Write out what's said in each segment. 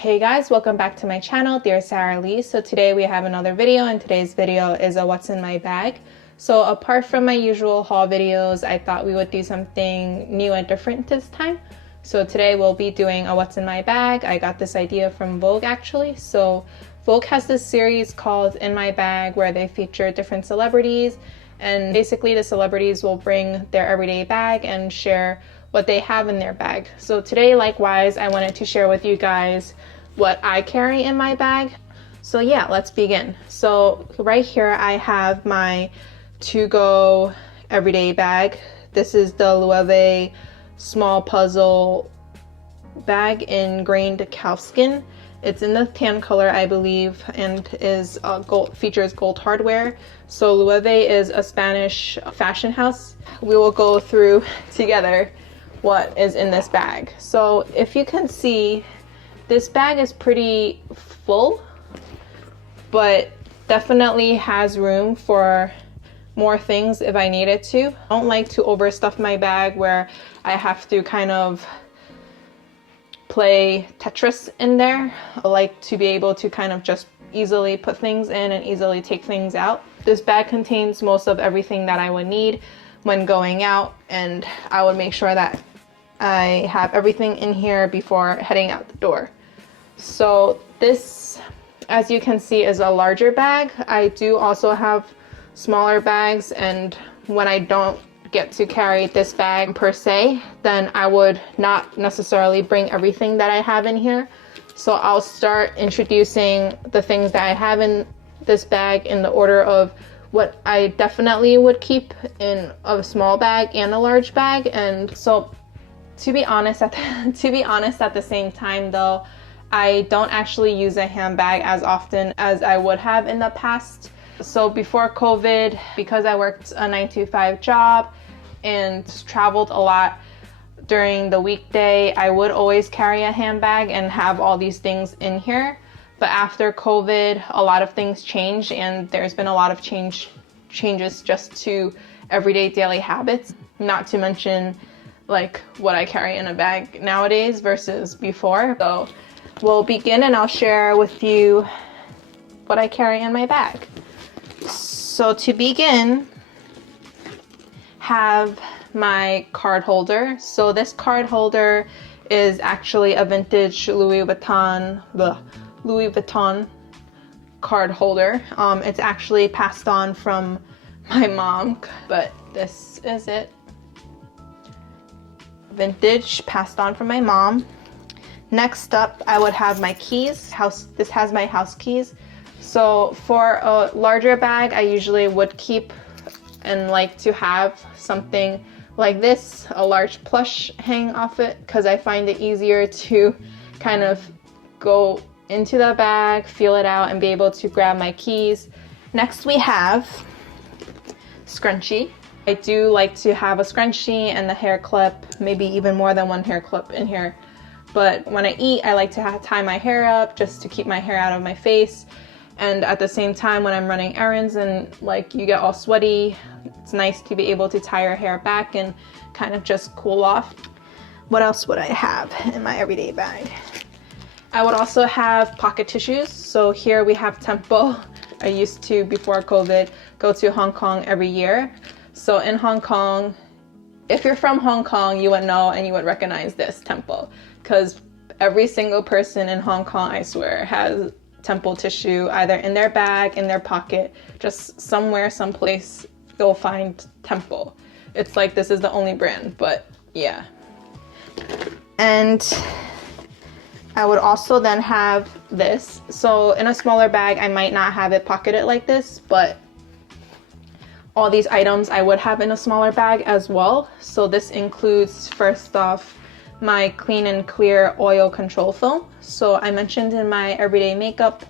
Hey guys, welcome back to my channel, Dear Sarah Lee. So today we have another video, and today's video is a what's in my bag. So apart from my usual haul videos, I thought we would do something new and different this time. So today we'll be doing a what's in my bag. I got this idea from Vogue actually. So Vogue has this series called In My Bag where they feature different celebrities, and basically the celebrities will bring their everyday bag and share what they have in their bag. So today, likewise, I wanted to share with you guys what I carry in my bag. So yeah, let's begin. So right here I have my to-go everyday bag. This is the Loewe small puzzle bag in grained calfskin. It's in the tan color, I believe, and is features gold hardware. So Loewe is a Spanish fashion house. We will go through together what is in this bag. So if you can see, this bag is pretty full, but definitely has room for more things if I needed to. I don't like to overstuff my bag where I have to kind of play Tetris in there. I like to be able to kind of just easily put things in and easily take things out. This bag contains most of everything that I would need when going out, and I would make sure that I have everything in here before heading out the door. So this, as you can see, is a larger bag. I do also have smaller bags, and when I don't get to carry this bag per se, then I would not necessarily bring everything that I have in here. So I'll start introducing the things that I have in this bag in the order of what I definitely would keep in a small bag and a large bag. And so to be honest, at the same time though, I don't actually use a handbag as often as I would have in the past. So before COVID, because I worked a 9-to-5 job and traveled a lot during the weekday, I would always carry a handbag and have all these things in here. But after COVID, a lot of things changed, and there's been a lot of changes just to everyday daily habits, not to mention like what I carry in a bag nowadays versus before. So we'll begin, and I'll share with you what I carry in my bag. So to begin, have my card holder. So this card holder is actually a vintage Louis Vuitton card holder. It's actually passed on from my mom, but this is it. Vintage, passed on from my mom. Next up, I would have my keys. This has my house keys. So for a larger bag, I usually would keep and like to have something like this, a large plush hang off it, because I find it easier to kind of go into the bag, feel it out, and be able to grab my keys. Next we have scrunchie. I do like to have a scrunchie and a hair clip, maybe even more than one hair clip in here. But when I eat, I like to tie my hair up just to keep my hair out of my face. And at the same time, when I'm running errands and like you get all sweaty, it's nice to be able to tie your hair back and kind of just cool off. What else would I have in my everyday bag? I would also have pocket tissues. So here we have Tempo. I used to, before COVID, go to Hong Kong every year. So in Hong Kong, if you're from Hong Kong, you would know and you would recognize this Tempo, because every single person in Hong Kong, I swear, has Tempo tissue either in their bag, in their pocket, just somewhere, someplace you'll find Tempo. It's like this is the only brand, but yeah. And I would also then have this. So in a smaller bag, I might not have it pocketed like this, but all these items I would have in a smaller bag as well. So this includes, first off, my clean and clear oil control foam. So I mentioned in my everyday makeup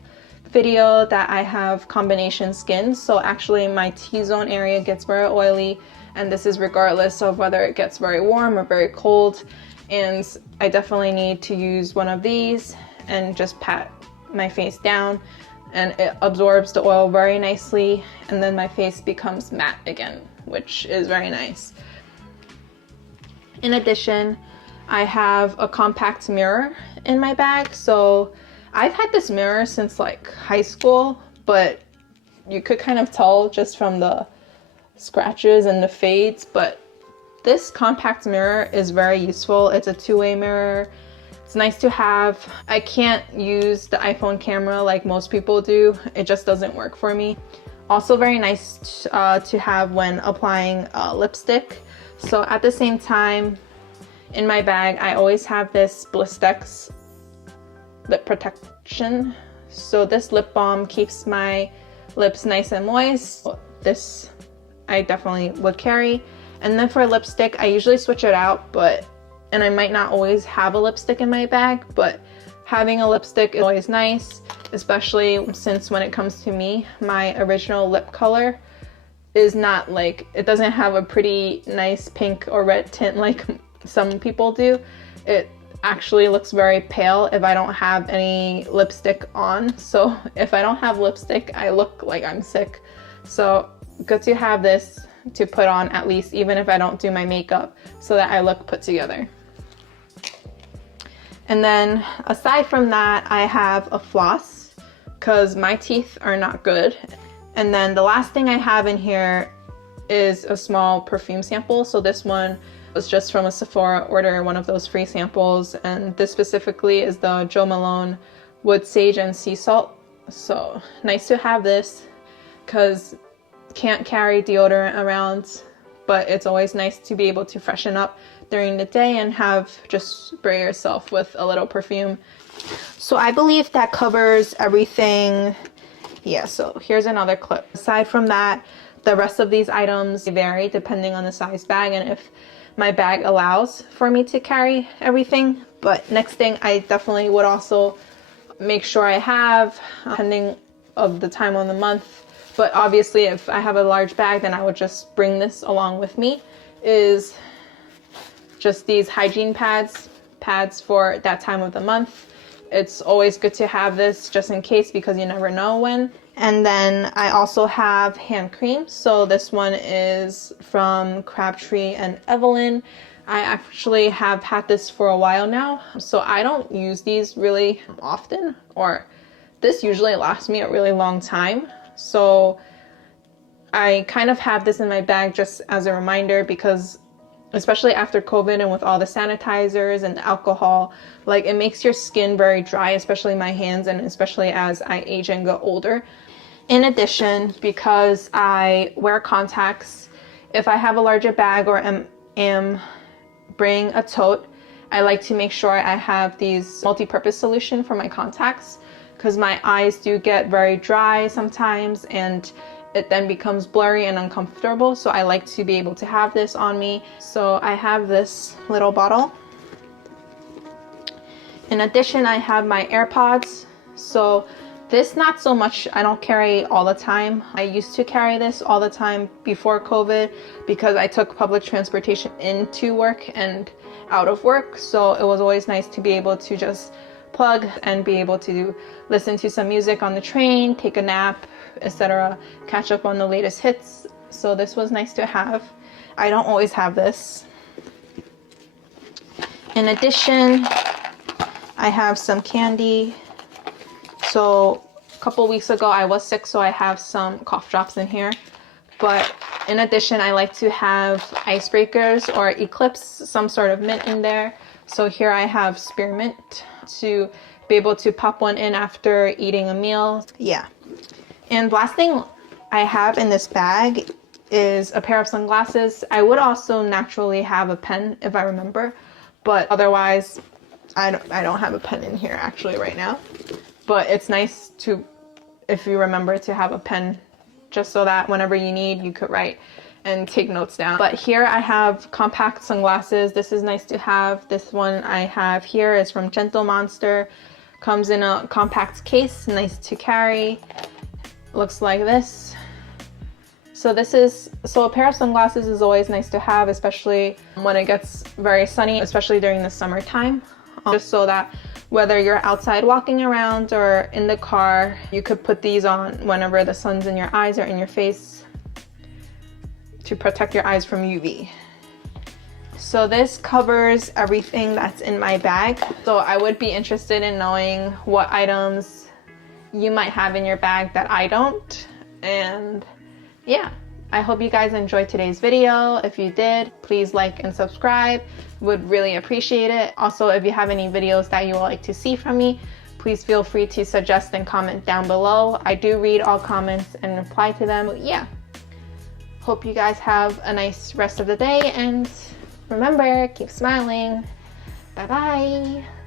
video that I have combination skin. So actually my T-zone area gets very oily, and this is regardless of whether it gets very warm or very cold. And I definitely need to use one of these and just pat my face down, and it absorbs the oil very nicely, and then my face becomes matte again, which is very nice. In addition, I have a compact mirror in my bag. So I've had this mirror since like high school, but you could kind of tell just from the scratches and the fades, but this compact mirror is very useful. It's a two-way mirror. It's nice to have. I can't use the iPhone camera like most people do. It just doesn't work for me. Also very nice to have when applying lipstick. So at the same time, in my bag, I always have this Blistex lip protection. So this lip balm keeps my lips nice and moist. This I definitely would carry. And then for lipstick, I usually switch it out, and I might not always have a lipstick in my bag, but having a lipstick is always nice, especially since when it comes to me, my original lip color is not like, it doesn't have a pretty nice pink or red tint like some people do. It actually looks very pale if I don't have any lipstick on. So if I don't have lipstick, I look like I'm sick. So good to have this to put on at least, even if I don't do my makeup, so that I look put together. And then aside from that, I have a floss because my teeth are not good. And then the last thing I have in here is a small perfume sample. So this one was just from a Sephora order, one of those free samples. And this specifically is the Jo Malone Wood Sage and Sea Salt. So nice to have this because can't carry deodorant around, but it's always nice to be able to freshen up during the day and have just spray yourself with a little perfume. So I believe that covers everything. Yeah, so here's another clip. Aside from that, the rest of these items vary depending on the size bag and if my bag allows for me to carry everything. But next thing I definitely would also make sure I have, depending of the time on the month, but obviously if I have a large bag, then I would just bring this along with me, is just these hygiene pads for that time of the month. It's always good to have this just in case because you never know when. And then I also have hand cream. So this one is from Crabtree and Evelyn. I actually have had this for a while now, so I don't use these really often, or this usually lasts me a really long time. So I kind of have this in my bag just as a reminder because especially after COVID and with all the sanitizers and the alcohol, like it makes your skin very dry, especially my hands, and especially as I age and get older. In addition, because I wear contacts, if I have a larger bag or am bringing a tote, I like to make sure I have these multi-purpose solution for my contacts because my eyes do get very dry sometimes and it then becomes blurry and uncomfortable. So I like to be able to have this on me. So I have this little bottle. In addition, I have my AirPods. So this, not so much, I don't carry all the time. I used to carry this all the time before COVID because I took public transportation into work and out of work. So it was always nice to be able to just plug and be able to listen to some music on the train, take a nap, etc., catch up on the latest hits. So this was nice to have. I don't always have this. In addition, I have some candy. So a couple weeks ago I was sick, so I have some cough drops in here. But in addition, I like to have icebreakers or Eclipse, some sort of mint in there. So here I have spearmint to be able to pop one in after eating a meal. Yeah. And last thing I have in this bag is a pair of sunglasses. I would also naturally have a pen if I remember, but otherwise I don't have a pen in here actually right now. But it's nice to, if you remember, to have a pen just so that whenever you need, you could write and take notes down. But here I have compact sunglasses. This is nice to have. This one I have here is from Gentle Monster. Comes in a compact case, nice to carry. Looks like this. So a pair of sunglasses is always nice to have, especially when it gets very sunny, especially during the summertime. Just so that whether you're outside walking around or in the car, you could put these on whenever the sun's in your eyes or in your face to protect your eyes from UV. So this covers everything that's in my bag. So I would be interested in knowing what items you might have in your bag that I don't. And yeah, I hope you guys enjoyed today's video. If you did, please like and subscribe. Would really appreciate it. Also, if you have any videos that you would like to see from me, please feel free to suggest and comment down below. I do read all comments and reply to them. Yeah, hope you guys have a nice rest of the day, and remember, keep smiling. Bye bye.